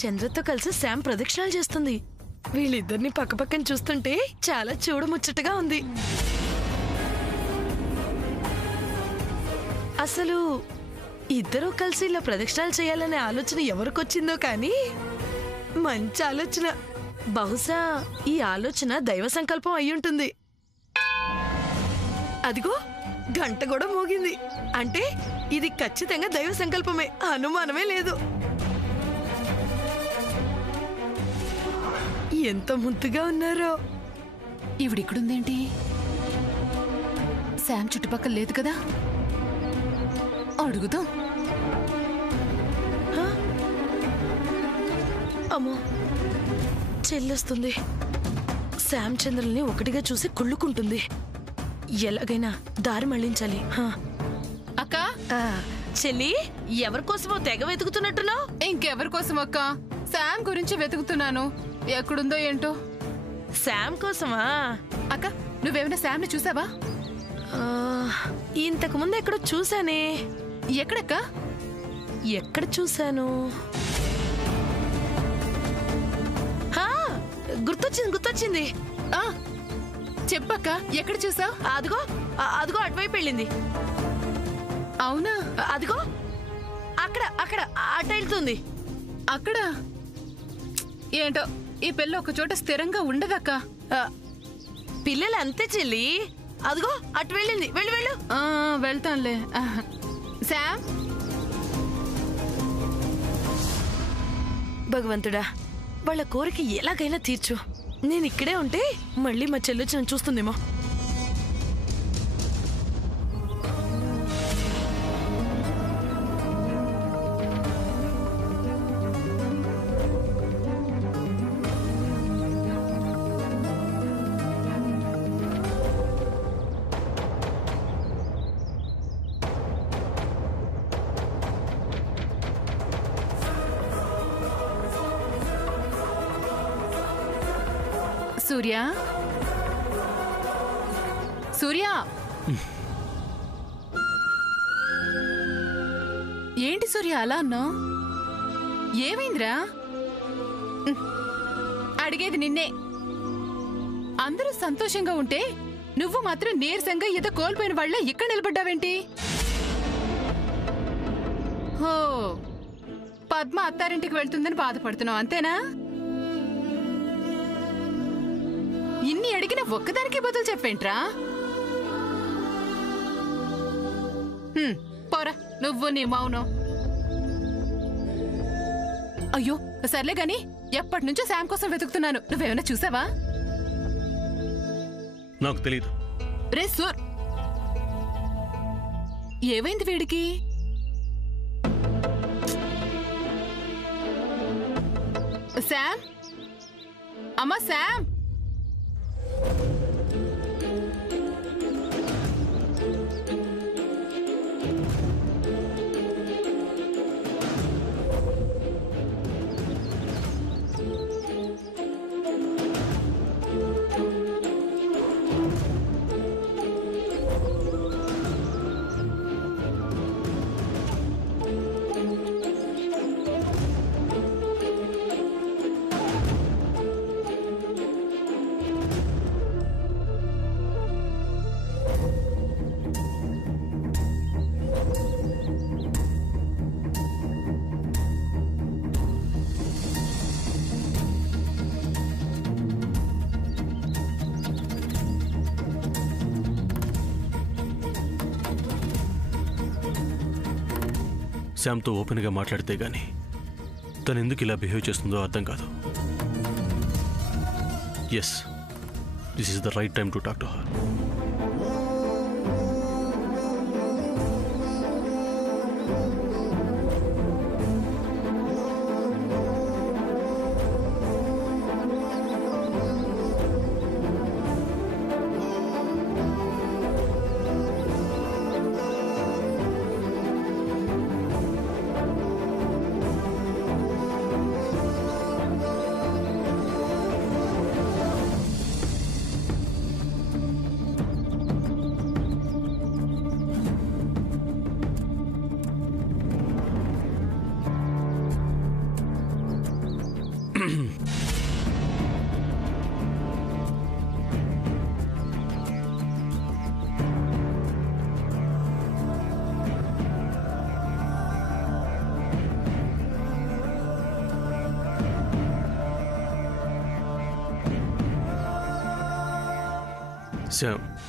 చంద్రతో కలిసి శామ్ ప్రదక్షిణాలు చేస్తుంది. వీళ్ళిద్దరిని పక్కపక్కన చూస్తుంటే చాలా చూడముచ్చటగా ఉంది. అసలు ఇద్దరూ కలిసి ఇలా ప్రదక్షిణాలు చేయాలనే ఆలోచన ఎవరికొచ్చిందో కానీ మంచి ఆలోచన. బహుశా ఈ ఆలోచన దైవ సంకల్పం అయ్యుంటుంది. అదిగో గంట కూడా మోగింది. అంటే ఇది ఖచ్చితంగా దైవ సంకల్పమే, అనుమానమే లేదు. ఎంత ముద్దుగా ఉన్నారో. ఈవిడిక్కడుందేంటి? శామ్ చుట్టుపక్కల లేదు కదా, అడుగుదాం. అమ్మో, చెల్లొస్తుంది. శామ్ చంద్రుల్ని ఒకటిగా చూసి కుళ్ళుకుంటుంది. ఎలాగైనా దారి మళ్లించాలి. అక్క, చెల్లి, ఎవరికోసమో తెగ వెతుకుతున్నట్టున్నావు? ఇంకెవరి కోసం అక్క? శామ్ గురించి వెతుకుతున్నాను. ఎక్కడుందో ఏంటో. శామ్ కోసమా? అక్క, నువ్వేమైనా శామ్ ని చూసావా? ఇంతకు ముందు ఎక్కడో చూసానే. ఎక్కడక్క? ఎక్కడ చూశాను? గుర్తొచ్చింది. చెప్పక్క, ఎక్కడ చూసావు? అదిగో అదిగో అటువైపు వెళ్ళింది. అవునా? అదిగో అక్కడ అక్కడ అటు వెళ్తుంది. అక్కడ ఏంటో, ఈ పిల్ల ఒక చోట స్థిరంగా ఉండదక్క. పిల్లలు అంతే చెల్లి. అదిగో అటు వెళ్ళింది. వెళ్ళు వెళ్ళు. వెళ్తానులే. శామ్, భగవంతుడా, వాళ్ళ కోరిక ఎలాగైనా తీర్చు. నేను ఇక్కడే ఉంటే మళ్ళీ మా చెల్లొచ్చి నన్ను చూస్తుందేమో. సూర్య, సూర్య, ఏంటి సూర్య అలా అన్నావు? ఏమైందిరా? అడిగేది నిన్నే. అందరూ సంతోషంగా ఉంటే నువ్వు మాత్రం నీరసంగా ఏదో కోల్పోయిన వాళ్ళ ఇక్కడ నిలబడ్డావేంటి? హో, పద్మ అత్తారింటికి వెళ్తుందని బాధపడుతున్నావు అంతేనా? ఇన్ని అడిగిన ఒక్కదానికి బదులు చెప్పేంట్రా? పోరా నువ్వు నీ మౌనం. అయ్యో సర్లే గాని, ఎప్పటి నుంచో శామ్ కోసం వెతుకుతున్నాను. నువ్వేమైనా చూసావా? నాకు తెలీదు. రే సూర్, ఏమైంది వీడికి? శామ్, అమ్మా శామ్. శామ్తో ఓపెన్గా మాట్లాడితే గానీ తను ఎందుకు ఇలా బిహేవ్ చేస్తుందో అర్థం కాదు. Yes, this is the right time to talk to her.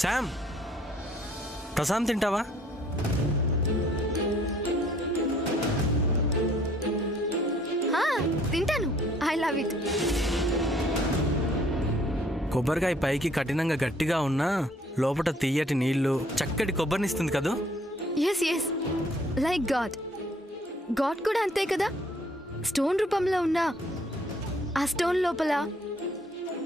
Sam, ప్రసాదం తింటావా? తింటాను. I love it. కొబ్బరికాయ పైకి కఠినంగా గట్టిగా ఉన్నా లోపల తీయటి నీళ్లు చక్కటి కొబ్బరినిస్తుంది కదూ. Yes yes, like God. God కూడా అంతే కదా. స్టోన్ రూపంలో ఉన్న ఆ స్టోన్ లోపల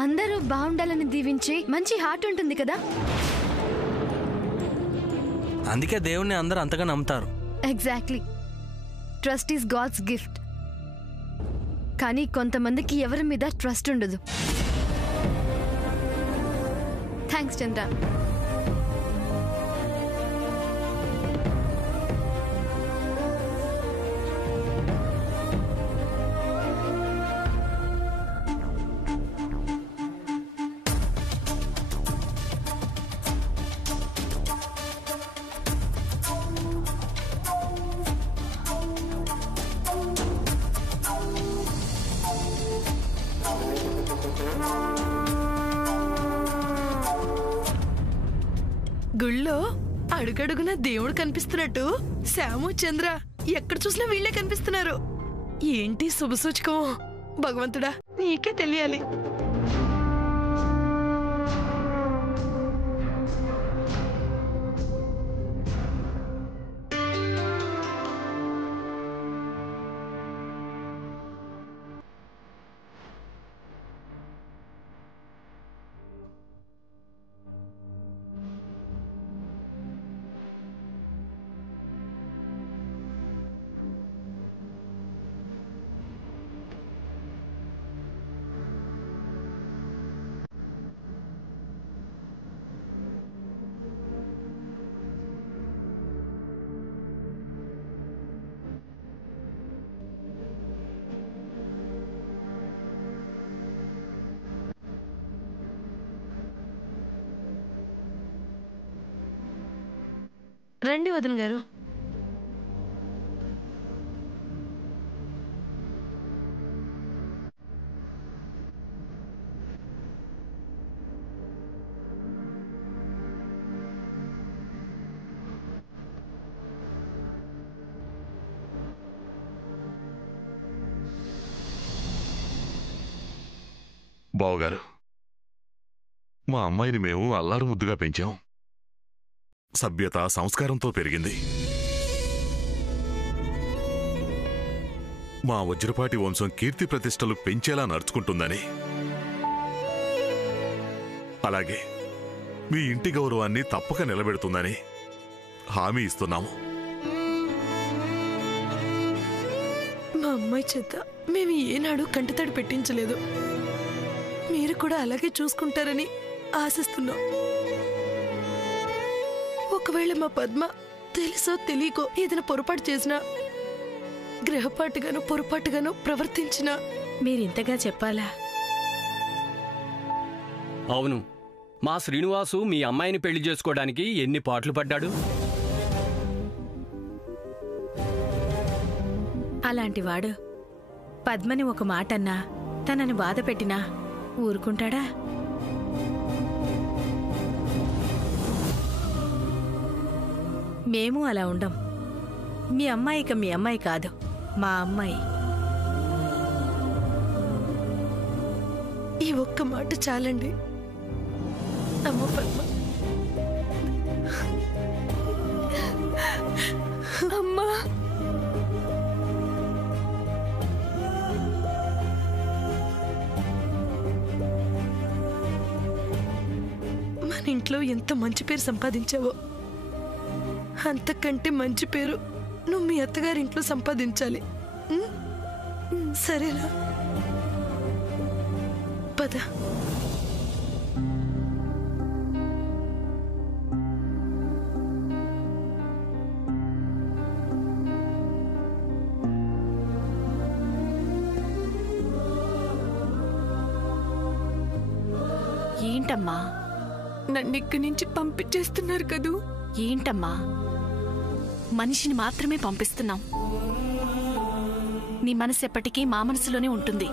అందరూ బాగుండాలని దీవించి మంచి హార్ట్ ఉంటుంది కదా. అందుకే దేవుణ్ణి అందరూ అంతగా నమ్ముతారు. Exactly. Trust is God's gift. కానీ కొంతమందికి ఎవరి మీద ట్రస్ట్ ఉండదు. థ్యాంక్స్ చంద్ర. గుళ్ళో అడుగడుగున దేవుడు కనిపిస్తున్నట్టు శ్యాము చంద్ర ఎక్కడ చూసినా వీళ్లే కనిపిస్తున్నారు. ఏంటి శుభసూచకం? భగవంతుడా నీకే తెలియాలి. రండి వదిన గారు. బావగారు, మా అమ్మాయిని మేము అల్లారు ముద్దుగా పెంచాం. సభ్యత సంస్కారంతో పెరిగింది. మా వజ్రపాటి వంశం కీర్తి ప్రతిష్టలు పెంచేలా నడుచుకుంటుందని, అలాగే మీ ఇంటి గౌరవాన్ని తప్పక నిలబెడుతుందని హామీ ఇస్తున్నాము. మా అమ్మాయి చేత మేము ఏనాడు కంటితడి పెట్టించలేదు. మీరు కూడా అలాగే చూసుకుంటారని ఆశిస్తున్నాం. ఒకవేళ మా పద్మ తెలుసో తెలియకో ఏదైనా పొరపాటు చేసినా, గ్రహపాటుగానో పొరపాటుగానో ప్రవర్తించినా మీరింతగా చెప్పాలా? అవును, మా శ్రీనివాసు మీ అమ్మాయిని పెళ్లి చేసుకోవడానికి ఎన్ని పాటలు పడ్డాడు. అలాంటివాడు పద్మని ఒక మాటన్నా తనని బాధ పెట్టినా ఊరుకుంటాడా? మేము అలా ఉండం. మీ అమ్మాయిక మీ అమ్మాయి కాదు, మా అమ్మాయి. ఈ ఒక్క మాట చాలండి. అమ్మ పద్మ, అమ్మా, మన ఇంట్లో ఎంత మంచి పేరు సంపాదించావో అంతకంటే మంచి పేరు నువ్వు మీ అత్తగారింట్లో సంపాదించాలి. సరేనా? పద. ఏంటమ్మా? నన్ను ఇక్కడి నుంచి పంపించేస్తున్నారు కదూ. ఏంటమ్మా, మనిషిని మాత్రమే పంపిస్తున్నాం. నీ మనసు ఎప్పటికీ మా మనసులోనే ఉంటుంది.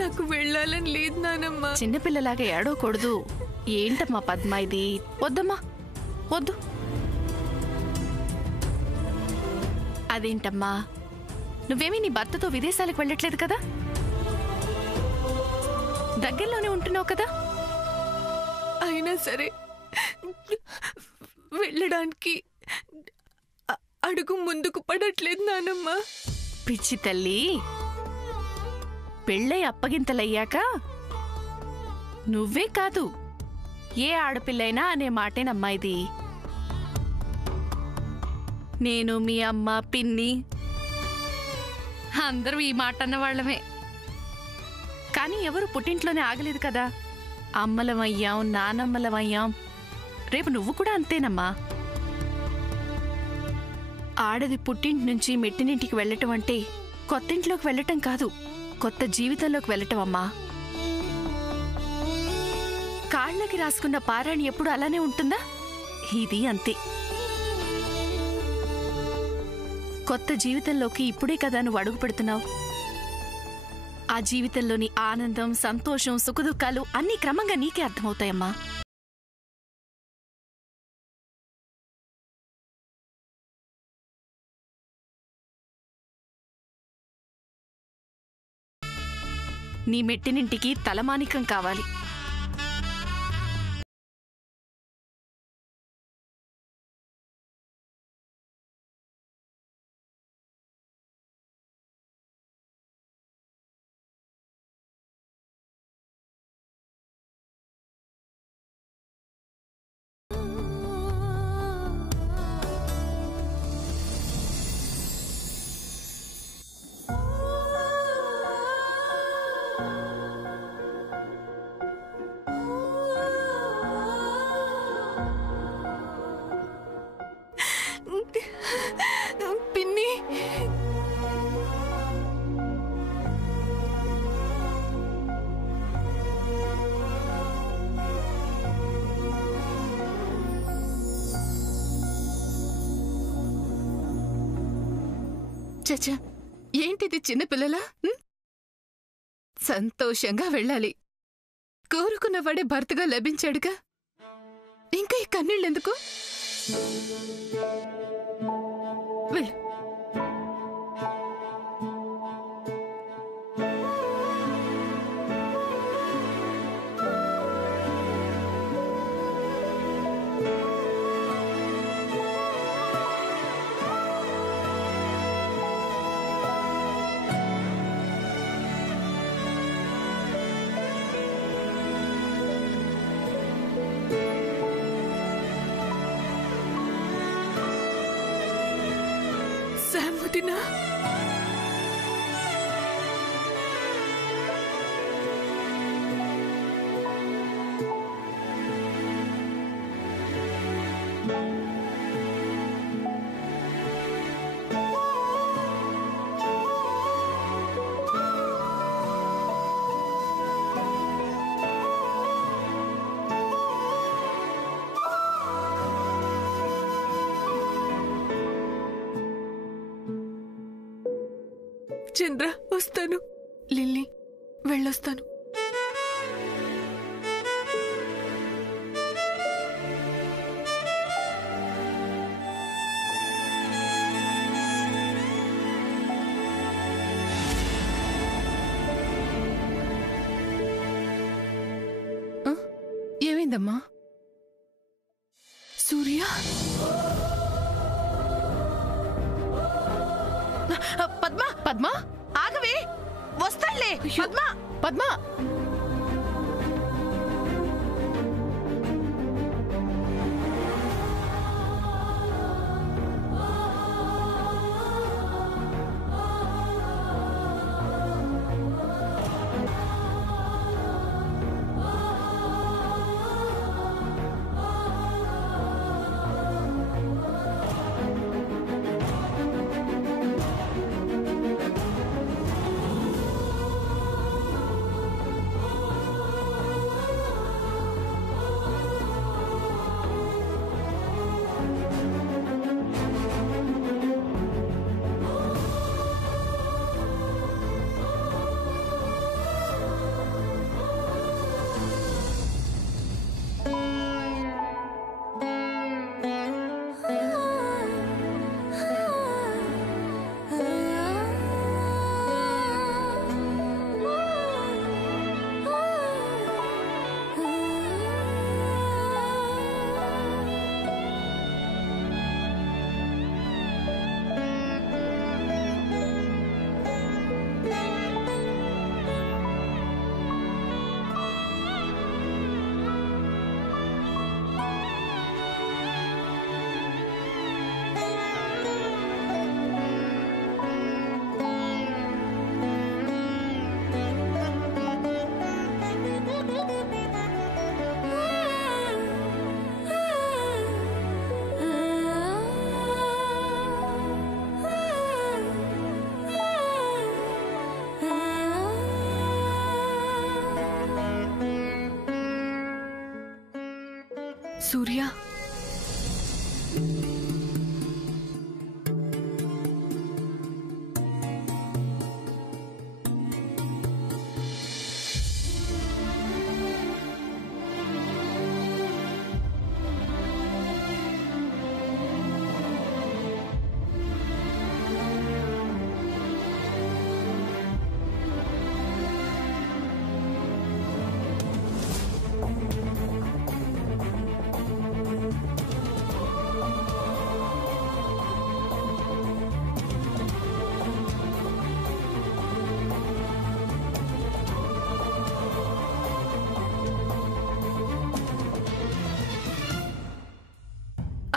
నాకు వెళ్ళాలని లేదు నానమ్మా. చిన్నపిల్లలాగా ఏడవకూడదు. ఏంటమ్మా పద్మ ఇది? వద్దమ్మా, వద్దు. అదేంటమ్మా, నువ్వేమీ నీ భర్తతో విదేశాలకు వెళ్ళట్లేదు కదా? దగ్గరలోనే ఉంటున్నావు కదా? అయినా సరే వెళ్ళడానికి అడుగు ముందుకు పడట్లేదు నానమ్మా. పిచ్చి తల్లి, పెళ్ళై అప్పగింతలయ్యాక నువ్వే కాదు ఏ ఆడపిల్లైనా అనే మాటేనమ్మా ఇది. నేను, మీ అమ్మ, పిన్ని అందరూ ఈ మాట అన్నవాళ్లమే. కానీ ఎవరు పుట్టింట్లోనే ఆగలేదు కదా. అమ్మలమయ్యాం, నానమ్మలమయ్యాం. రేపు నువ్వు కూడా అంతేనమ్మా. ఆడది పుట్టింటి నుంచి మెట్టినింటికి వెళ్ళటం అంటే కొత్తింట్లోకి వెళ్ళటం కాదు, కొత్త జీవితంలోకి వెళ్ళటం అమ్మా. కాళ్ళకి రాసుకున్న పారాణి ఎప్పుడు అలానే ఉంటుందా? ఇది అంతే. కొత్త జీవితంలోకి ఇప్పుడే కదా నువ్వు అడుగు పెడుతున్నావు. ఆ జీవితంలోని ఆనందం, సంతోషం, సుఖదుఖాలు అన్నీ క్రమంగా నీకే అర్థమవుతాయమ్మా. నీ మెట్టినింటికి తలమానికం కావాలి. పిన్ని, చచ్చా, ఏంటిది చిన్నపిల్లలా? సంతోషంగా వెళ్ళాలి. కోరుకున్నవాడే భర్తగా లభించాడుగా, ఇంకా ఈ కన్నీళ్ళెందుకు? వెళ్ళు. సాముదినా, చంద్ర వస్తాను. లిల్లీ వెళ్ళొస్తాను. ఏమైందమ్మా? సూర్య, పద్మ, పద్మ, ఆగవే, వస్తాళ్లే. పద్మ, పద్మ, సూర్య,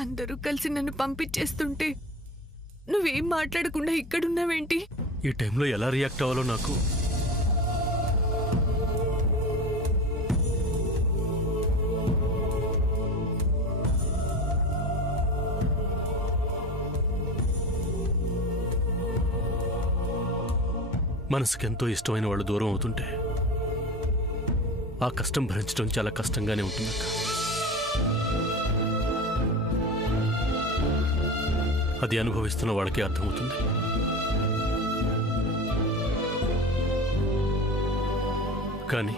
అందరూ కలిసి నన్ను పంపించేస్తుంటే నువ్వేం మాట్లాడకుండా ఇక్కడున్నావేంటి? ఈ టైంలో ఎలా రియాక్ట్ అవ్వాలో నాకు మనసుకెంతో ఇష్టమైన వాళ్ళు దూరం అవుతుంటే ఆ కష్టం భరించడం చాలా కష్టంగానే ఉంటుందక్క. అది అనుభవిస్తున్న వాళ్ళకే అర్థమవుతుంది. కానీ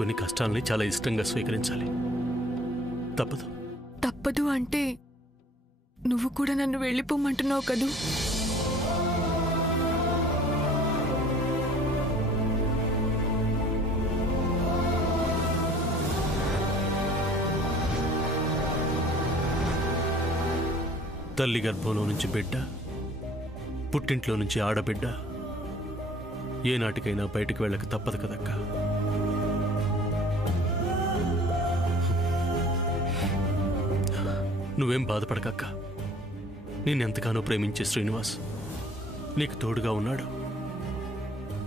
కొన్ని కష్టాలని చాలా ఇష్టంగా స్వీకరించాలి. తప్పదు. తప్పదు అంటే నువ్వు కూడా నన్ను వెళ్ళిపోమంటున్నావు కదూ? తల్లి గర్భంలో నుంచి బిడ్డ, పుట్టింట్లో నుంచి ఆడబిడ్డ ఏనాటికైనా బయటికి వెళ్ళక తప్పదు కదక్క. నువ్వేం బాధపడకక్క. నేనెంతగానో ప్రేమించే శ్రీనివాస్ నీకు తోడుగా ఉన్నాడు.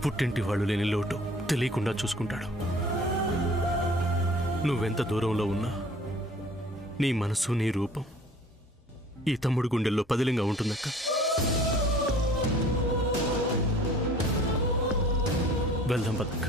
పుట్టింటి వాళ్ళు లేని లోటు తెలియకుండా చూసుకుంటాడు. నువ్వెంత దూరంలో ఉన్నా నీ మనసు, నీ రూపం ఈ తమ్ముడు గుండెల్లో పదిలంగా ఉంటుందక్క. వెళ్దాం పదక్క.